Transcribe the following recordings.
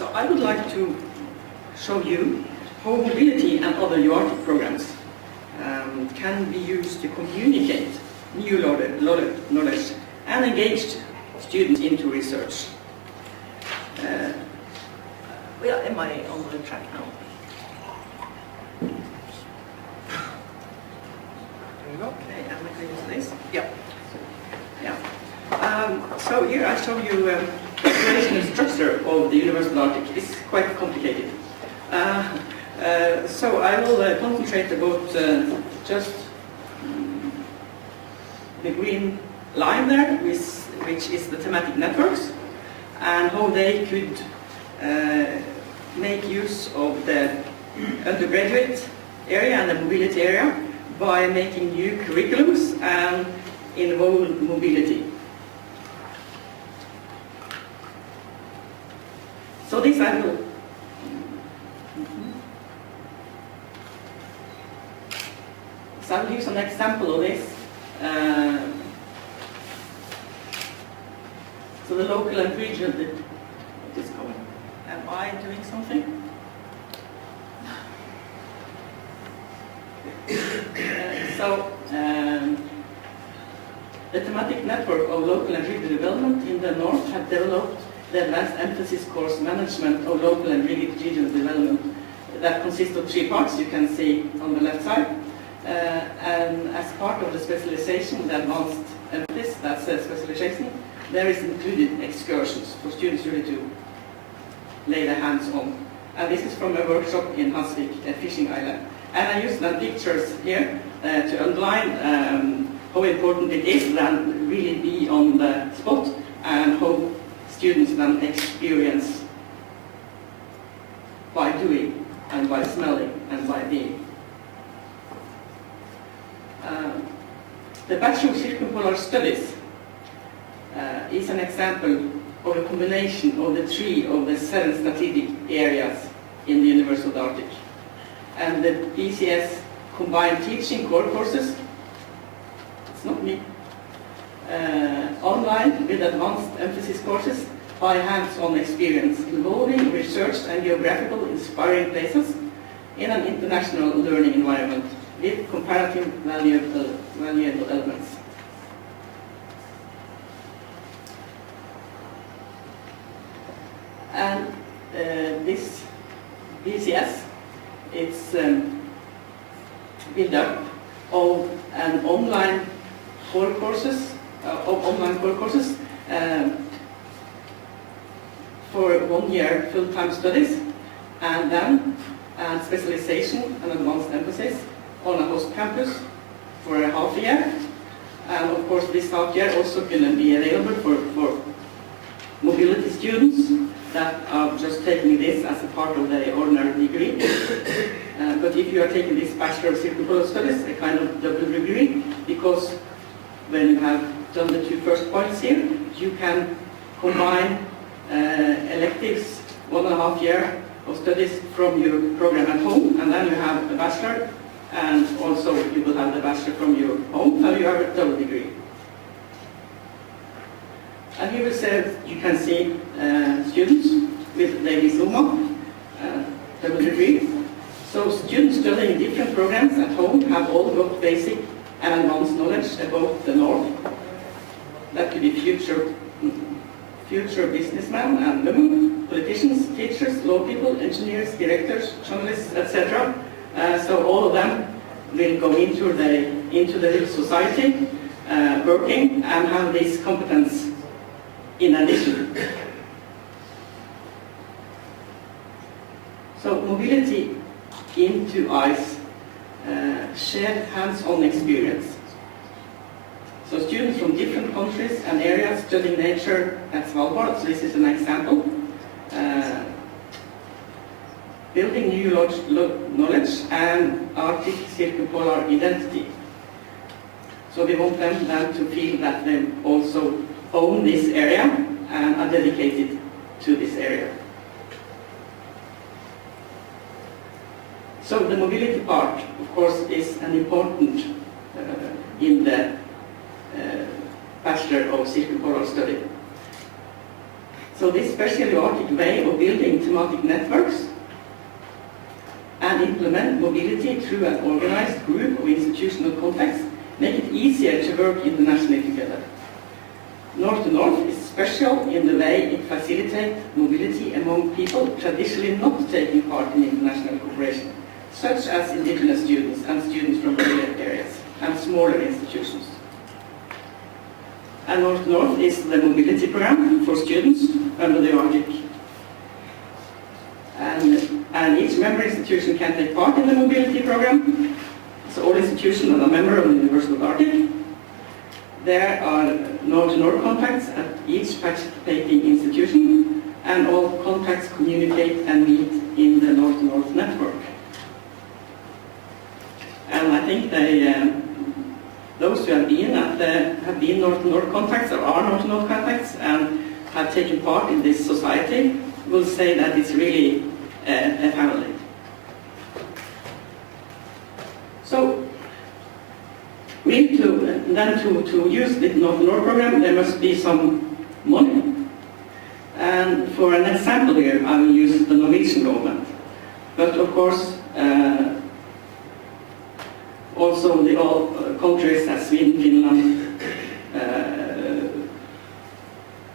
So I would like to show you how mobility and other UArctic programs can be used to communicate new knowledge and engage students into research. Well, am I on the track now? Okay, am I going to use this? Yeah. So here I show you the operational structure of the University of Arctic. It's quite complicated. So I will concentrate about just the green line there, which is the thematic networks, and how they could make use of the undergraduate area and the mobility area by making new curriculums and involve mobility. So this I will use an example of this. So the local and regional, what is going? Am I doing something? The thematic network of local and regional development in the north have developed the advanced emphasis course management of local and regional development that consists of 3 parts you can see on the left side. And as part of the specialization, the advanced emphasis, that's a specialization, there is included excursions for students really to lay their hands on. And this is from a workshop in Hasvik, a fishing island. And I use the pictures here to underline how important it is then really be on the spot and how students then experience by doing and by smelling and by being. The Bachelor of Circumpolar Studies is an example of a combination of the 3 of the 7 strategic areas in the University of the Arctic. And the BCS combined teaching core courses, it's not me, online with advanced emphasis courses by hands-on experience involving research and geographical inspiring places in an international learning environment with comparative valuable elements. And this BCS, it's built up of an online core courses, for 1 year full-time studies, and then specialization and advanced emphasis on a host campus for a half year. And of course this half year also going to be available for mobility students that are just taking this as a part of their ordinary degree. But if you are taking this Bachelor of Circumpolar Studies, a kind of double degree, because when you have done the 2 first points here, you can combine electives 1.5 years of studies from your program at home, and then you have a bachelor, and also you will have the bachelor from your home, so you have a double degree. And here you can see students with their diploma, double degree. So students studying different programs at home have all got basic and advanced knowledge about the North. That could be future businessmen and women, politicians, teachers, law people, engineers, directors, journalists, etc. So all of them will go into the society, working and have this competence in addition. So mobility into ice, shared hands-on experience. So students from different countries and areas studying nature at Svalbard, so this is an example. Building new knowledge and Arctic circumpolar identity. So we want them then to feel that they also own this area and are dedicated to this area. So the mobility part, of course, is an important in the Bachelor of Circumpolar Study. So this special UArctic way of building thematic networks and implement mobility through an organized group of institutional contacts make it easier to work internationally together. North to North is special in the way it facilitates mobility among people traditionally not taking part in international cooperation, such as indigenous students and students from rural areas and smaller institutions. And North to North is the mobility program for students under the Arctic. And each member institution can take part in the mobility program. So all institutions are a member of the University of Arctic. There are North-to-North contacts at each participating institution, and all contacts communicate and meet in the North-to-North network. And I think those who have been North-to-North contacts or are North-to-North contacts and have taken part in this society will say that it's really a family. So, we need to use the North-to-North program, there must be some money. And for an example here, I will use the Norwegian government. But of course, also the all countries as Sweden, Finland,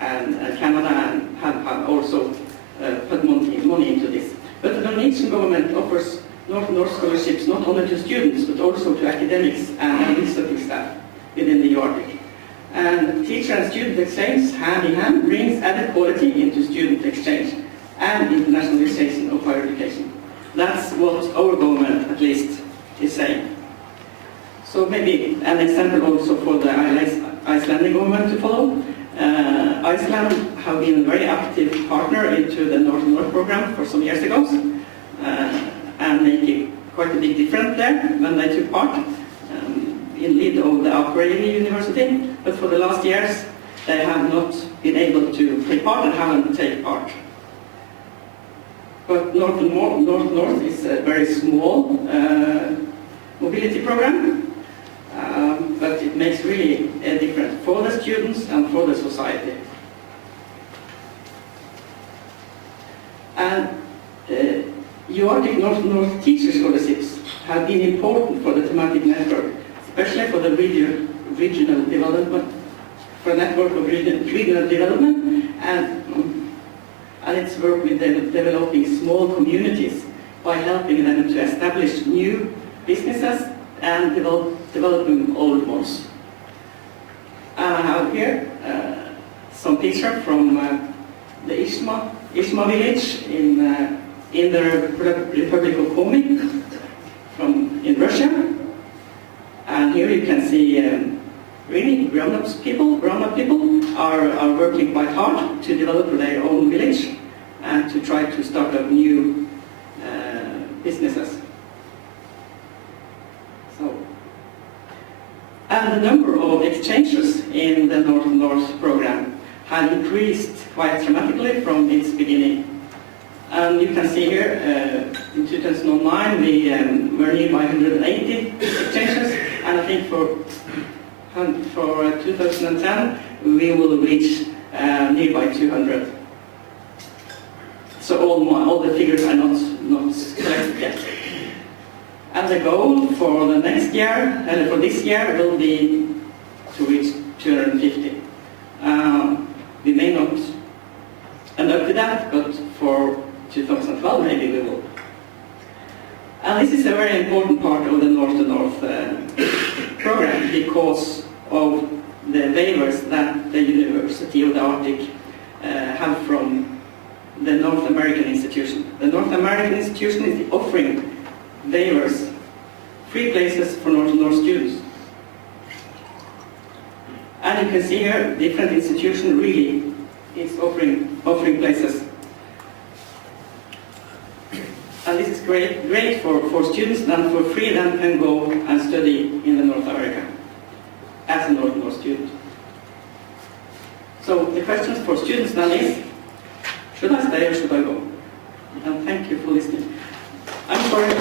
and Canada have also put money into this. But the Norwegian government offers North-to-North scholarships not only to students, but also to academics and administrative staff within the UArctic. And teacher and student exchange, hand in hand, brings added quality into student exchange and internationalization of higher education. That's what our government, at least, is saying. So maybe an example also for the Icelandic government to follow. Iceland have been a very active partner into the North-to-North program for some years ago. And making quite a big difference there when they took part in lead of the Akureyri University. But for the last years, they have not been able to take part and haven't taken part. But North is a very small mobility program, but it makes really a difference for the students and for the society. And UArctic North teacher scholarships have been important for the thematic network, especially for the regional development, for a network of regional development, and its work with developing small communities by helping them to establish new businesses and developing old ones. I have here some pictures from the Ishma village in the Republic of Komi in Russia. And here you can see really grown-up people are working quite hard to develop their own village and to try to start up new businesses. And the number of exchanges in the North-to-North program had increased quite dramatically from its beginning. And you can see here, in 2009 we were nearby 180 exchanges, and I think for 2010 we will reach nearby 200. So all the figures are not collected yet. And the goal for the next year, and for this year, will be to reach 250. We may not end up with that, but for 2012 maybe we will. And this is a very important part of the North-to-North program because of the waivers that the University of the Arctic have from the North American institution. The North American institution is offering waivers, free places for North-to-North students. And you can see here, different institutions really is offering places. And this is great for students that for free then can go and study in the North America as a North-to-North student. So the questions for students then is, should I stay or should I go? And thank you for listening. I'm sorry.